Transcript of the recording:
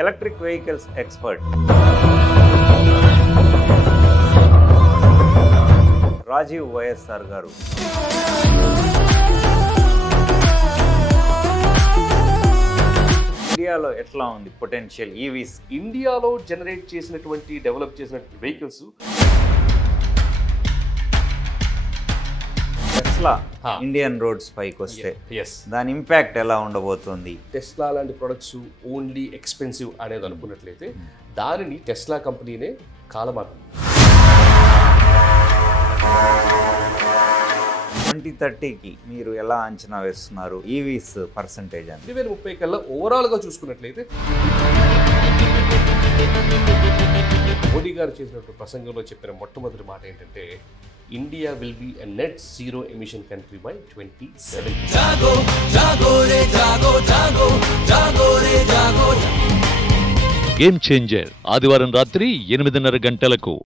Electric vehicles expert Rajeev YSR గారు. ఇండియాలో ఎట్లా ఉంది పొటెన్షియల్ ఈవీస్? ఇండియాలో జనరేట్ చేసినటువంటి డెవలప్ చేసినటువంటి వెహికల్స్ టెస్లా ఇండియన్ రోడ్స్ పైకి వస్తే దాని ఇంపాక్ట్ ఎలా ఉండబోతుంది? టెస్లా లాంటి ప్రొడక్ట్స్ ఓన్లీ ఎక్స్పెన్సివ్ అనేది అనుకున్నట్లయితే దానిని టెస్లా కంపెనీనే కాలమాపింది. 2030కి మీరు ఎలా అంచనా వేస్తున్నారు ఈవీస్ పర్సంటేజ్ అని? 2030 కల్లా ఓవరాల్గా చూసుకున్నట్లయితే మోడీ గారు చేసినటువంటి ప్రసంగంలో చెప్పిన మొట్టమొదటి మాట ఏంటంటే India will be a net zero emission country by 2070. Game changer ఆదివారం రాత్రి 8:30 గంటలకు.